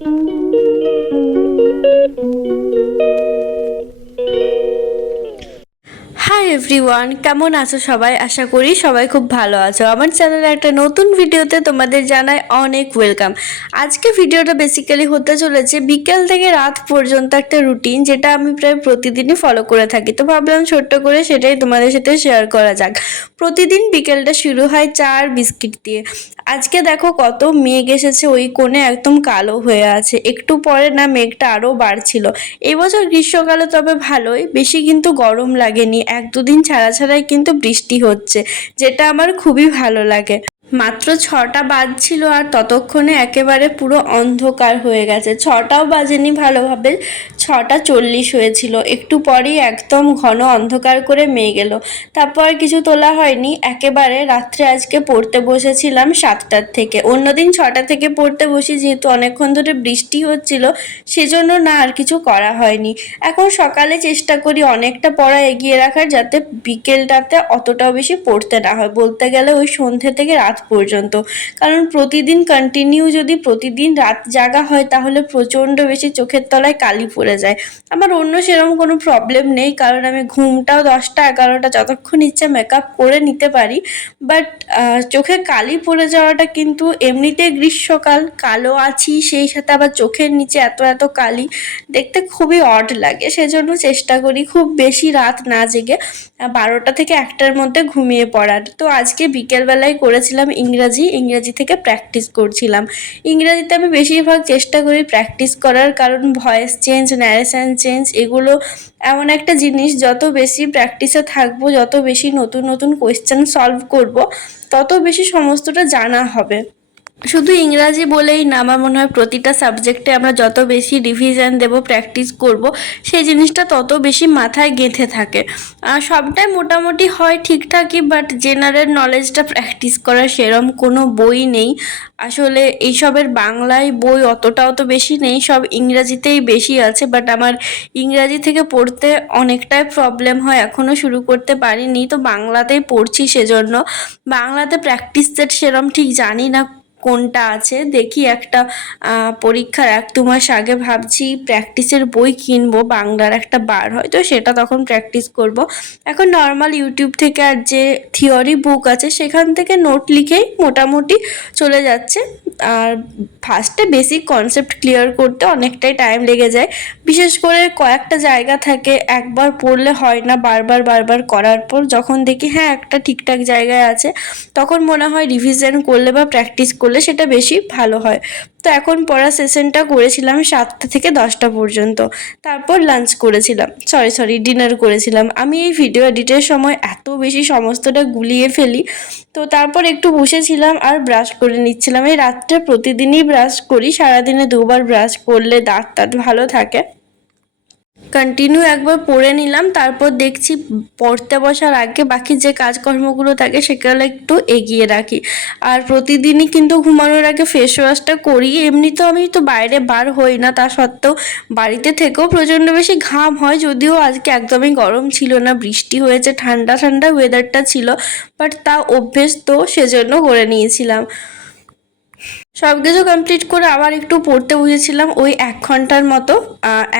Hi everyone, কেমন আছো সবাই? আশা করি সবাই খুব ভালো আছো। আমার চ্যানেলে একটা নতুন ভিডিওতে তোমাদের জানাই অনেক ওয়েলকাম। আজকে ভিডিওটা বেসিক্যালি হতে চলেছে বিকেল থেকে রাত পর্যন্ত একটা রুটিন, যেটা আমি প্রায় প্রতিদিনই ফলো করে থাকি। তো ভাবলাম ছোট্ট করে সেটাই তোমাদের সাথে শেয়ার করা যাক। প্রতিদিন বিকেলটা শুরু হয় চা আর বিস্কিট দিয়ে। আজকে দেখো কত মেঘ এসেছে, ওই কোণে একদম কালো হয়ে আছে। একটু পরে না মেঘটা আরও বাড়ছিল। এবছর গ্রীষ্মকালে তবে ভালোই, বেশি কিন্তু গরম লাগেনি। 1-2 দিন ছাড়া ছাড়াই কিন্তু বৃষ্টি হচ্ছে, যেটা আমার খুবই ভালো লাগে। মাত্র 6টা বাজছিল আর ততক্ষণে একেবারে পুরো অন্ধকার হয়ে গেছে। 6টাও বাজেনি ভালোভাবে, 6টা 40 হয়েছিল। একটু পরেই একদম ঘন অন্ধকার করে মেঘ এলো। তারপর কিছু তোলা হয়নি, একেবারে রাত্রে আজকে পড়তে বসেছিলাম 7টার থেকে। অন্যদিন 6টা থেকে পড়তে বসি, যেহেতু অনেকক্ষণ ধরে বৃষ্টি হচ্ছিল সেজন্য না আর কিছু করা হয়নি। এখন সকালে চেষ্টা করি অনেকটা পড়া এগিয়ে রাখার, যাতে বিকেলটাতে অতটাও বেশি পড়তে না হয়। বলতে গেলে ওই সন্ধ্যে থেকে রাত পর্যন্ত, কারণ প্রতিদিন কন্টিনিউ যদি প্রতিদিন রাত জাগা হয় তাহলে প্রচণ্ড বেশি চোখের তলায় কালি পড়ে যায়। আমার অন্য সেরকম কোনো প্রবলেম নেই, কারণ আমি ঘুমটাও 10টা 11টা যতক্ষণ ইচ্ছে মেকআপ করে নিতে পারি। বাট চোখে কালি পড়ে যাওয়াটা কিন্তু, এমনিতে গ্রীষ্মকাল, কালো আছি, সেই সাথে আবার চোখের নিচে এত এত কালি, দেখতে খুবই অড লাগে। সেজন্য চেষ্টা করি খুব বেশি রাত না জেগে 12টা থেকে 1টার মধ্যে ঘুমিয়ে পড়ার। তো আজকে বিকেলবেলায় করেছিলাম ইংরাজি থেকে প্র্যাকটিস করছিলাম। ইংরাজিতে আমি বেশিরভাগ চেষ্টা করি প্র্যাকটিস করার, কারণ ভয়েস চেঞ্জ, ন্যারেশন চেঞ্জ, এগুলো এমন একটা জিনিস, যত বেশি প্র্যাকটিসে থাকবো, যত বেশি নতুন নতুন কোয়েশ্চেন সলভ করব, তত বেশি সমস্তটা জানা হবে। শুধু ইংরাজি বলেই না, আমার মনে হয় প্রতিটা সাবজেক্টে আমরা যত বেশি রিভিশন দেব, প্র্যাকটিস করব, সেই জিনিসটা তত বেশি মাথায় গেঁথে থাকে। সবটাই মোটামুটি হয় ঠিকঠাকই, বাট জেনারেল নলেজটা প্র্যাকটিস করার সেরম কোনো বই নেই। আসলে এইসবের বাংলায় বই অত বেশি নেই, সব ইংরাজিতেই বেশি আছে। বাট আমার ইংরাজি থেকে পড়তে অনেকটাই প্রবলেম হয়, এখনও শুরু করতে পারিনি। তো বাংলাতেই পড়ছি, সেজন্য বাংলাতে প্র্যাকটিস সেট সেরম ঠিক জানি না কোনটা আছে। দেখি একটা পরীক্ষার 1-2 মাস আগে ভাবছি প্র্যাকটিসের বই কিনবো, বাংলার একটা বার হয়, তো সেটা তখন প্র্যাকটিস করব। এখন নর্মাল ইউটিউব থেকে আর যে থিওরি বুক আছে সেখান থেকে নোট লিখেই মোটামুটি চলে যাচ্ছে। আর ফার্স্টে বেসিক কনসেপ্ট ক্লিয়ার করতে অনেকটাই টাইম লেগে যায়। বিশেষ করে কয়েকটা জায়গা থাকে একবার পড়লে হয় না, বারবার করার পর যখন দেখি হ্যাঁ একটা ঠিকঠাক জায়গায় আছে, তখন মনে হয় রিভিশন করলে বা প্র্যাকটিস করলে সেটা বেশি ভালো হয়। তো এখন পড়া সেশনটা করেছিলাম 7টা থেকে 10টা পর্যন্ত। তারপর লাঞ্চ করেছিলাম, সরি ডিনার করেছিলাম। আমি এই ভিডিও এডিটের সময় এত বেশি সমস্তটা গুলিয়ে ফেলি। তো তারপর একটু বসেছিলাম আর ব্রাশ করে নিচ্ছিলাম। এই রাত্রে প্রতিদিনই ব্রাশ করি, সারাদিনে 2বার ব্রাশ করলে দাঁত ভালো থাকে। কন্টিনিউ একবার পড়ে নিলাম, তারপর দেখছি পড়তে বসার আগে বাকি যে কাজকর্মগুলো থাকে সেগুলো একটু এগিয়ে রাখি। আর প্রতিদিনই কিন্তু ঘুমানোর আগে ফেস ওয়াশটা করি। এমনিতেও আমি তো বাইরে বার হই না, তা সত্ত্বেও বাড়িতে থেকেও প্রচণ্ড বেশি ঘাম হয়। যদিও আজকে একদমই গরম ছিল না, বৃষ্টি হয়েছে, ঠান্ডা ঠান্ডা ওয়েদারটা ছিল, বাট তা অভ্যেস তো, সেজন্য করে নিয়েছিলাম। সব কিছু কমপ্লিট করে আবার একটু পড়তে বসেছিলাম ওই 1 ঘন্টার মতো,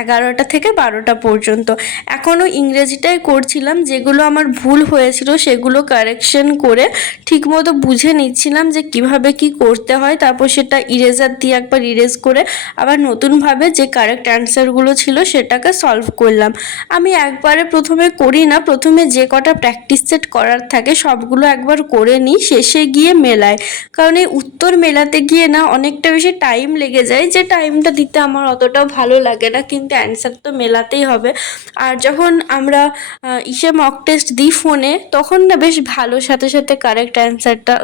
11টা থেকে 12টা পর্যন্ত। এখনও ইংরেজিটাই করছিলাম, যেগুলো আমার ভুল হয়েছিল সেগুলো কারেকশন করে ঠিকমতো বুঝে নিচ্ছিলাম যে কিভাবে কি করতে হয়। তারপর সেটা ইরেজার দিয়ে একবার ইরেজ করে আবার নতুনভাবে যে কারেক্ট অ্যান্সারগুলো ছিল সেটাকে সলভ করলাম। আমি একবারে প্রথমে করি না, প্রথমে যে কটা প্র্যাকটিস সেট করার থাকে সবগুলো একবার করে নিই, শেষে গিয়ে মেলাই। কারণ এই উত্তর মেলাতে গিয়ে না অনেকটা বেশি টাইম লেগে যায়, যে টাইমটা দিতে আমার অতটাও ভালো লাগে না, কিন্তু অ্যান্সার তো মেলাতেই হবে। আর যখন আমরা মক টেস্ট দিই ফোনে, তখন না বেশ ভালো সাথে সাথে কারেক্ট অ্যান্সারটা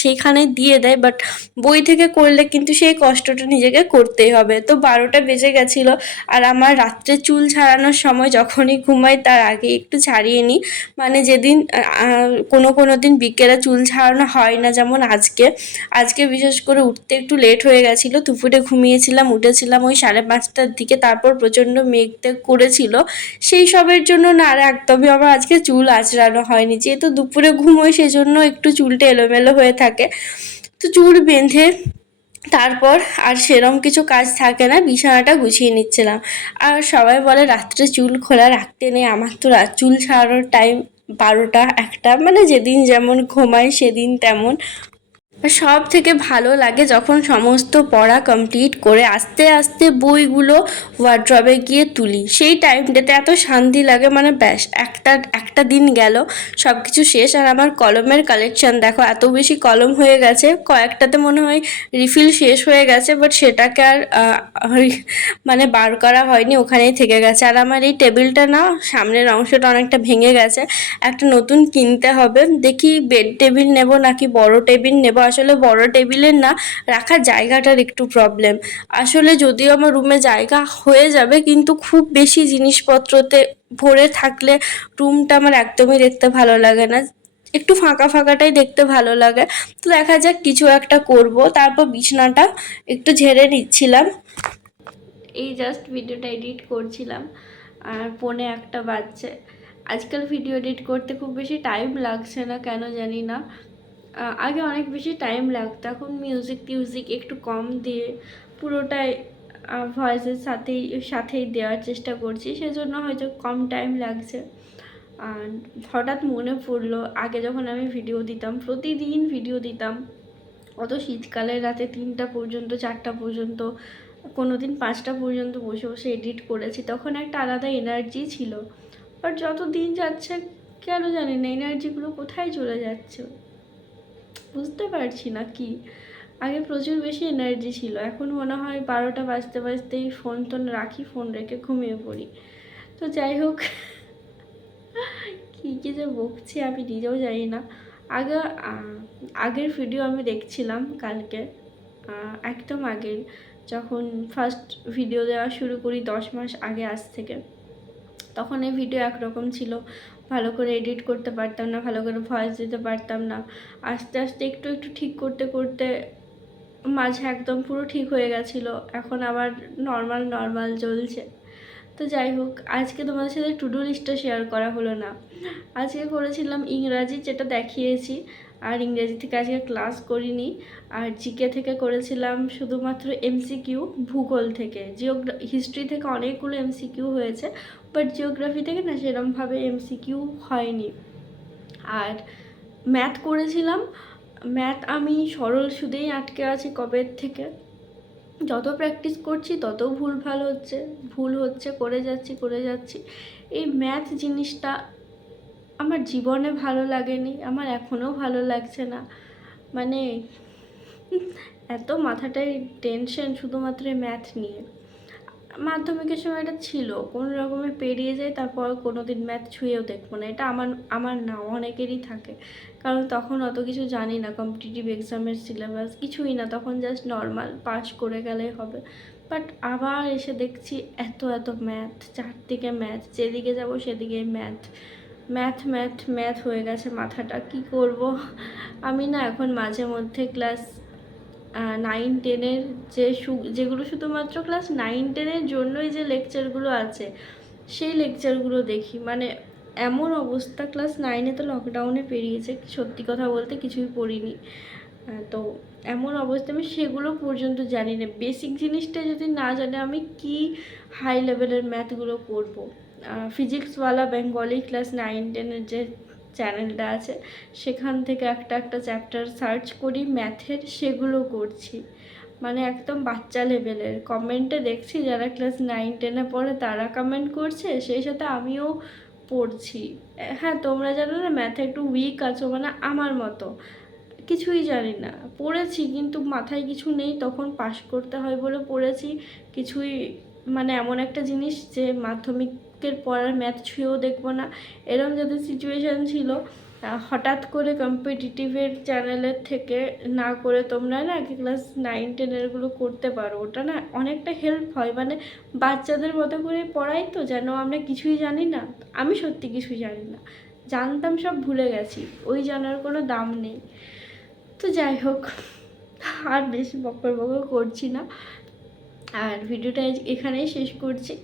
সেইখানে দিয়ে দেয়। বাট বই থেকে করলে কিন্তু সেই কষ্টটা নিজেকে করতেই হবে। তো 12টা বেজে গেছিলো, আর আমার রাত্রে চুল ছাড়ানোর সময় যখনই ঘুমাই তার আগে একটু ছাড়িয়ে নিই। মানে যেদিন কোনো দিন বিকেলে চুল ছাড়ানো হয় না, যেমন আজকে বিশেষ করে উঠতে একটু লেট হয়ে গেছিলো। দুপুরে ঘুমিয়েছিলাম, উঠেছিলাম ওই 5:30টার দিকে, তারপর প্রচণ্ড মেঘ করেছিল, সেই সবের জন্য না আর একদমই আমার আজকে চুল আঁচড়ানো হয়নি। যেহেতু দুপুরে ঘুমোই সেজন্য একটু চুলটা এলোমেলো হয়ে থাকে। তো চুল বেঁধে তারপর আর সেরম কিছু কাজ থাকে না, বিছানাটা গুছিয়ে নিচ্ছিলাম। আর সবাই বলে রাত্রে চুল খোলা রাখতে নেই, আমার তো চুল ছাড়ানোর টাইম 12টা 1টা, মানে যেদিন যেমন ঘুমাই সেদিন তেমন। সব থেকে ভালো লাগে যখন সমস্ত পড়া কমপ্লিট করে আস্তে আস্তে বইগুলো ওয়ার্ড্রবে গিয়ে তুলি, সেই টাইমটাতে এত শান্তি লাগে, মানে ব্যাস একটা একটা দিন গেল, সব কিছু শেষ। আর আমার কলমের কালেকশন দেখো, এত বেশি কলম হয়ে গেছে, কয়েকটাতে মনে হয় রিফিল শেষ হয়ে গেছে, বাট সেটাকে আর মানে বার করা হয়নি, ওখানেই থেকে গেছে। আর আমার এই টেবিলটা না, সামনের অংশটা অনেকটা ভেঙে গেছে, একটা নতুন কিনতে হবে। দেখি বেড টেবিল নেব নাকি বড় টেবিল নেব। আসলে বড় টেবিলের না রাখার জায়গাটার একটু প্রবলেম। আসলে যদিও আমার রুমে জায়গা হয়ে যাবে, কিন্তু খুব বেশি জিনিসপত্রতে ভরে থাকলে রুমটা আমার একদমই দেখতে ভালো লাগে না, একটু ফাঁকা ফাঁকাটাই দেখতে ভালো লাগে। তো দেখা যাক কিছু একটা করব। তারপর বিছানাটা একটু ঝেড়ে নিচ্ছিলাম, এই জাস্ট ভিডিওটা এডিট করছিলাম, আর 1:45 বাজছে। আজকাল ভিডিও এডিট করতে খুব বেশি টাইম লাগছে না, কেন জানি না। আগে অনেক বেশি টাইম লাগতো, এখন মিউজিক টিউজিক একটু কম দিয়ে পুরোটাই ভয়েসের সাথেই সাথেই দেওয়ার চেষ্টা করছি, সেজন্য হয়তো কম টাইম লাগছে। আর হঠাৎ মনে পড়লো, আগে যখন আমি ভিডিও দিতাম, প্রতিদিন ভিডিও দিতাম, অত শীতকালের রাতে 3টা পর্যন্ত 4টা পর্যন্ত, কোনো দিন 5টা পর্যন্ত বসে বসে এডিট করেছি, তখন একটা আলাদা এনার্জি ছিল। বাট যত দিন যাচ্ছে কেন জানি না এনার্জিগুলো কোথায় চলে যাচ্ছে, বুঝতে পারছি না কি। আগে প্রচুর বেশি এনার্জি ছিল, এখন মনে হয় 12টা বাজতে বাজতেই ফোন টোন রাখি, ফোন রেখে ঘুমিয়ে পড়ি। তো যাই হোক, কী কী যে বকছি আমি নিজেও জানি না। আগে আগের ভিডিও আমি দেখছিলাম কালকে, একদম আগের, যখন ফার্স্ট ভিডিও দেওয়া শুরু করি 10 মাস আগে আজ থেকে, তখন এই ভিডিও একরকম ছিল, ভালো করে এডিট করতে পারতাম না, ভালো করে ভয়েস দিতে পারতাম না। আস্তে আস্তে একটু একটু ঠিক করতে করতে মাঝে একদম পুরো ঠিক হয়ে গেছিলো, এখন আবার নর্মাল নর্মাল চলছে। তো যাই হোক, আজকে তোমাদের সাথে টু ডু লিস্টটা শেয়ার করা হলো না। আজকে করেছিলাম ইংরাজি, যেটা দেখিয়েছি, আর ইংরেজি থেকে আজকে ক্লাস করিনি। আর জিকে থেকে করেছিলাম শুধুমাত্র এমসিকিউ, ভূগোল থেকে, হিস্ট্রি থেকে অনেকগুলো এমসিকিউ হয়েছে, বাট জিওগ্রাফি থেকে না সেরমভাবে এমসিকিউ হয়নি। আর ম্যাথ করেছিলাম, ম্যাথ আমি সরল সুদেই আটকে আছি কবের থেকে, যত প্র্যাকটিস করছি তত ভুল হচ্ছে, ভুল হচ্ছে, করে যাচ্ছি। এই ম্যাথ জিনিসটা আমার জীবনে ভালো লাগেনি, আমার এখনও ভালো লাগছে না, মানে এত মাথাটাই টেনশন শুধুমাত্র ম্যাথ নিয়ে। মাধ্যমিকের সময় এটা ছিল, কোনো রকমে পেরিয়ে যায়, তারপর কোনো দিন ম্যাথ ছুঁয়েও দেখবো না, এটা আমার আমার না, অনেকেরই থাকে। কারণ তখন অত কিছু জানি না, কম্পিটিটিভ এক্সামের সিলেবাস কিছুই না, তখন জাস্ট নর্মাল পাস করে গেলেই হবে। বাট আবার এসে দেখছি এত এত ম্যাথ, চারদিকে ম্যাথ, যেদিকে যাব সেদিকে ম্যাথ, ম্যাথ ম্যাথ ম্যাথ হয়ে গেছে মাথাটা, কি করব। আমি না এখন মাঝে মধ্যে ক্লাস 9-10-এর যেগুলো শুধুমাত্র ক্লাস 9-10-এর জন্যই যে লেকচারগুলো আছে, সেই লেকচারগুলো দেখি। মানে এমন অবস্থা, ক্লাস 9-এ তো লকডাউনে পেরিয়েছে, সত্যি কথা বলতে কিছুই পড়িনি। তো এমন অবস্থা, আমি সেগুলো পর্যন্ত জানি না, বেসিক জিনিসটা যদি না জানি আমি কি হাই লেভেলের ম্যাথগুলো করব। ফিজিক্সওয়ালা বেঙ্গলি ক্লাস 9-10-এর যে চ্যানেলটা আছে, সেখান থেকে একটা একটা চ্যাপ্টার সার্চ করি ম্যাথের, সেগুলো করছি। মানে একদম বাচ্চা লেভেলের। কমেন্টে দেখছি যারা ক্লাস 9-10-এ পড়ে তারা কমেন্ট করছে, সেই সাথে আমিও পড়ছি। হ্যাঁ, তোমরা জানো না ম্যাথে একটু উইক আছো, মানে আমার মতো কিছুই জানি না, পড়েছি কিন্তু মাথায় কিছু নেই, তখন পাশ করতে হয় বলে পড়েছি কিছুই। মানে এমন একটা জিনিস যে মাধ্যমিকের পড়ার ম্যাথ ছুঁয়েও দেখবো না, এরকম যাদের সিচুয়েশান ছিল, হঠাৎ করে কম্পিটিটিভের চ্যানেলের থেকে না করে তোমরা না ক্লাস 9-10-এরগুলো করতে পারো, ওটা না অনেকটা হেল্প হয়। মানে বাচ্চাদের মতো করে পড়াই তো, যেন আমরা কিছুই জানি না। আমি সত্যি কিছুই জানি না, জানতাম সব ভুলে গেছি, ওই জানার কোনো দাম নেই। তো যাই হোক, আর বেশি বকর করছি না, আর ভিডিওটা এখানেই শেষ করছি।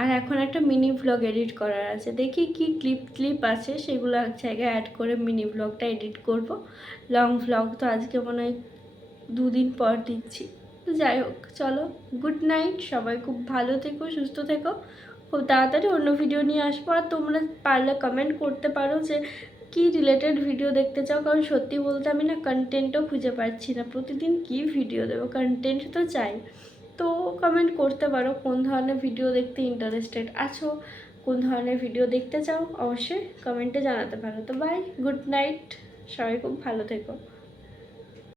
আর এখন একটা মিনি ভ্লগ এডিট করার আছে, দেখি কি ক্লিপ আছে সেগুলো এক জায়গায় অ্যাড করে মিনি ভ্লগটা এডিট করব। লং ভ্লগ তো আজকে মনে হয় 2 দিন পর দিচ্ছি। তো যাই হোক, চলো গুড নাইট, সবাই খুব ভালো থেকো, সুস্থ থেকো। খুব তাড়াতাড়ি অন্য ভিডিও নিয়ে আসবো। আর তোমরা পারলে কমেন্ট করতে পারো যে কী রিলেটেড ভিডিও দেখতে চাও, কারণ সত্যি বলতে আমি না কন্টেন্টও খুঁজে পাচ্ছি না, প্রতিদিন কী ভিডিও দেবো, কন্টেন্ট তো চাই। তো কমেন্ট করতে পারো কোন ধরনের ভিডিও দেখতে ইন্টারেস্টেড আছো, কোন ধরনের ভিডিও দেখতে চাও, অবশ্যই কমেন্টে জানাতে পারো। তো বাই, গুড নাইট, সবাই খুব ভালো থেকো।